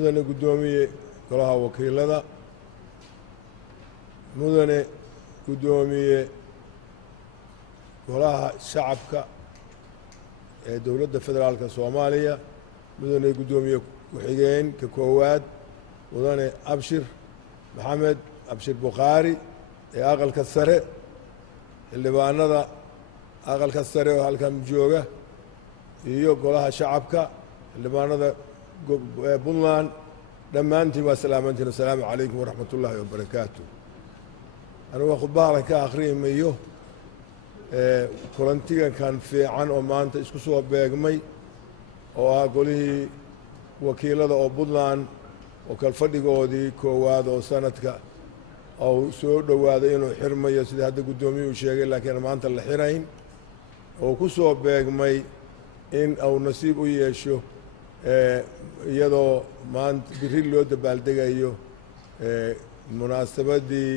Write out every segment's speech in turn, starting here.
mudane gudoomiye golaha wakiilada mudane gudoomiye golaha shacabka ee dowladda federaalka Soomaaliya mudane gudoomiye ku-xigeenka koowaad mudane Abshir Maxamed Abshir Bukhari ee aqalka sare xildhibaanada aqalka sare oo halkan jooga iyo golaha shacabka xildhibaanada Puntland dhammaantiin waa salaamantiin assalaamu calaykum waraxmatullaahi wabarakaatuh anigu khudbada ka akhriimayo kulantigan kan fiican oo maanta isku soo beegmay oo ah golihii wakiilada oo Puntland oo kal fadhigoodii koowaad oo sanadka oo soo dhawaaday inuu xirmayo sida hadda gudoomiyuhu sheegay laakiin maanta la xirayn oo ku soo beegmay in uu nasiib u yeesho iyadoo maanta biri loo dabaaldegayo munaasabadii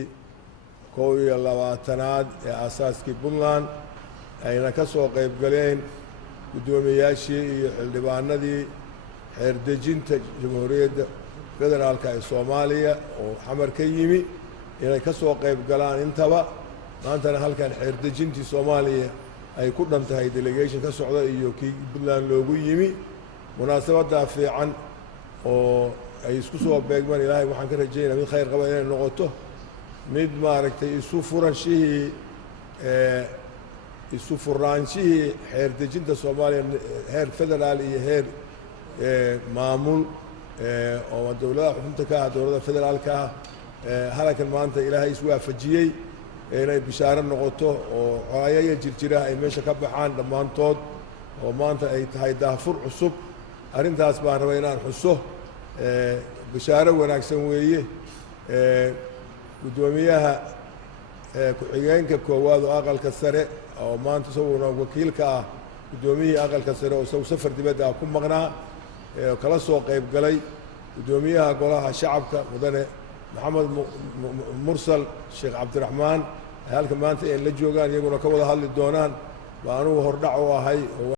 21aad ee aasaaskii Puntland ayna ka soo qayb galeen gudoomiyaashii iyo xildhibaanadii xeer dejinta jamhuuriyadda federaalka ee Soomaaliya oo xamar ka yimi inay ka soo qayb galaan intaba maantana halkan xeer dejintii Soomaaliya ay ku dhantahay delegation ka socda iyo kii Puntland loogu yimi munaasabada fiican oo ay isku soo beegmaan ilaahay waxaan ka rajaynayaa mid khayr qaba inay noqoto mid maaragtay isu furaanshihii xeer dejinta Soomaaliya heer federaal iyo heer maamul oo dowladda xubinta ka ah dowladda federaalka halkan maanta ilaahay is waafajiyay inay bishaaro noqoto oo xoolaha jirjira ay meesha ka baxaan dhammaantood oo maanta ay tahay daafur cusub arrintaas baan rabay inaan xuso bishaaro wanaagsan weeye gudoomiyaha ku-xigeenka koowaad oo aqalka sare oo maanta isaguna wakiilka ah gudoomiyihii aqalka sare oo isagu safar dibadda ku maqnaa kala soo qayb galay gudoomiyaha golaha shacabka mudane maxamed mursal sheekh cabdiraxmaan halka maanta ay la joogaan iyaguna ka wada hadli doonaan baa anugu hordhac u ahay